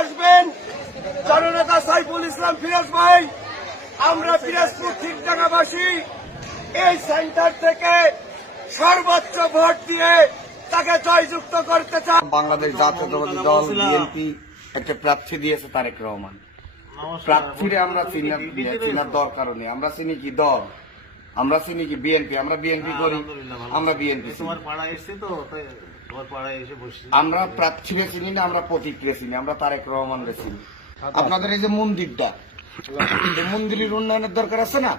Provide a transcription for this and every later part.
আসবেন জননেতা সাইফুল ইসলাম ফিরোজ ভাই। আমরা পিরোজপুর ঠিকডাঙ্গাবাসী এই সেন্টার থেকে সর্বোচ্চ ভোট দিয়ে তাকে জয়যুক্ত করতে চাই। বাংলাদেশ জাতীয়তাবাদী দল বিএনপি একটা প্রার্থী দিয়েছে তারেক রহমান। প্রার্থীরে আমরা চিনার দরকার নেই। আমরা চিনি কি দল, আমরা চিনি কি বিএনপি। আমরা বিএনপি করি, আমরা বিএনপি। আমরা প্রার্থীরে চিনি না, আমরা প্রতীকরে চিনি, আমরা তারেক রহমানরে চিনি। আপনাদের এই যে মন্দিরটা, এই মন্দিরের উন্নয়নের দরকার আছে না?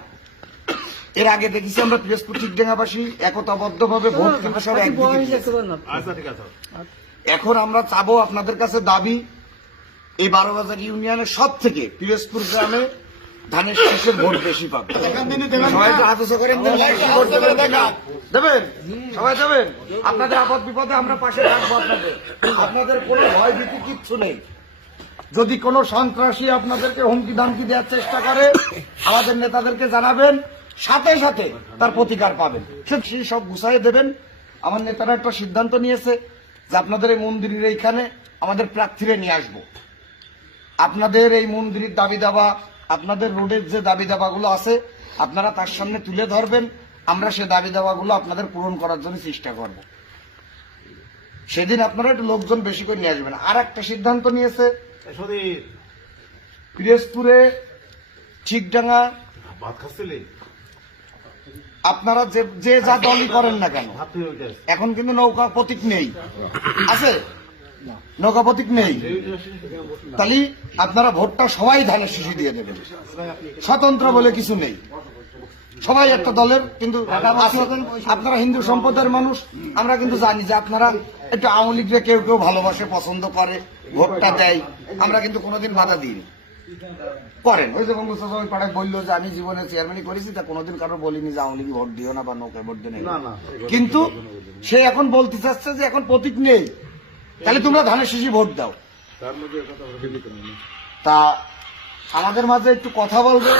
এর আগে দেখেছি আমরা পিরোজপুর ঠিকডাঙ্গাবাসী একতাবদ্ধ ভাবে ভোট কেন্দ্র সব একদিকে দিয়েছি। এখন আমরা চাবো আপনাদের কাছে দাবি, এই 12 বাজার ইউনিয়নের সব থেকে পিরোজপুর গ্রামে ধানের শীষের ভোট বেশি পাবে। সবাই হাতে করেন দেবেন, সবাই দেবেন। আপনাদের আপদ বিপদে আমরা পাশে থাকবো। আপনাদের কোনো ভয় ভীতি কিচ্ছু নেই। যদি কোনো সন্ত্রাসী আপনাদেরকে হুমকি ধামকি দেওয়ার চেষ্টা করে আমাদের নেতাদেরকে জানাবেন, সাথে সাথে তার প্রতিকার পাবেন। সেই সব গুছাই দেবেন। আমার নেতারা একটা সিদ্ধান্ত নিয়েছে যে আপনাদের এই মন্দিরের এইখানে আমাদের প্রার্থীরে নিয়ে আসবো। আপনাদের এই মন্দিরের দাবি দাবা, আপনাদের রোডের যে দাবি দাবাগুলো আছে আপনারা তার সামনে তুলে ধরবেন। আমরা সে দাবি দাবাগুলো আপনাদের পূরণ করার জন্য চেষ্টা করব। সেদিন আপনারা একটু লোকজন বেশি করে নিয়ে আসবেন। আর একটা সিদ্ধান্ত নিয়েছে পিরোজপুরে ঠিকডাঙ্গা আপনারা যে যা দলই করেন না কেন, এখন কিন্তু নৌকা প্রতীক নেই, আছে নৌকা প্রতীক নেই। তাহলে আপনারা ভোটটা সবাই ধানের শীষে দিয়ে দেবেন। স্বতন্ত্র বলে কিছু নেই, সবাই একটা দলের। কিন্তু আপনারা হিন্দু সম্প্রদায়ের মানুষ, আমরা কিন্তু জানি যে আপনারা একটু আওয়ামী লীগকে কেউ কেউ ভালোবাসে, পছন্দ করে, ভোটটা দেয়। আমরা কিন্তু কোনোদিন বাধা দিইনি, করেন। ওই যে বঙ্গোপসাগর পাড়ায় বললো যে আমি জীবনে চেয়ারম্যানই করেছি, তা কোনোদিন কারো বলিনি যে আওয়ামী লীগ ভোট দিও না বা নৌকায় ভোট দেয়। কিন্তু সে এখন বলতে চাচ্ছে যে এখন প্রতীক নেই, তাহলে তোমরা ধানের শীষে ভোট দাও। তা আমাদের মাঝে একটু কথা বলবে।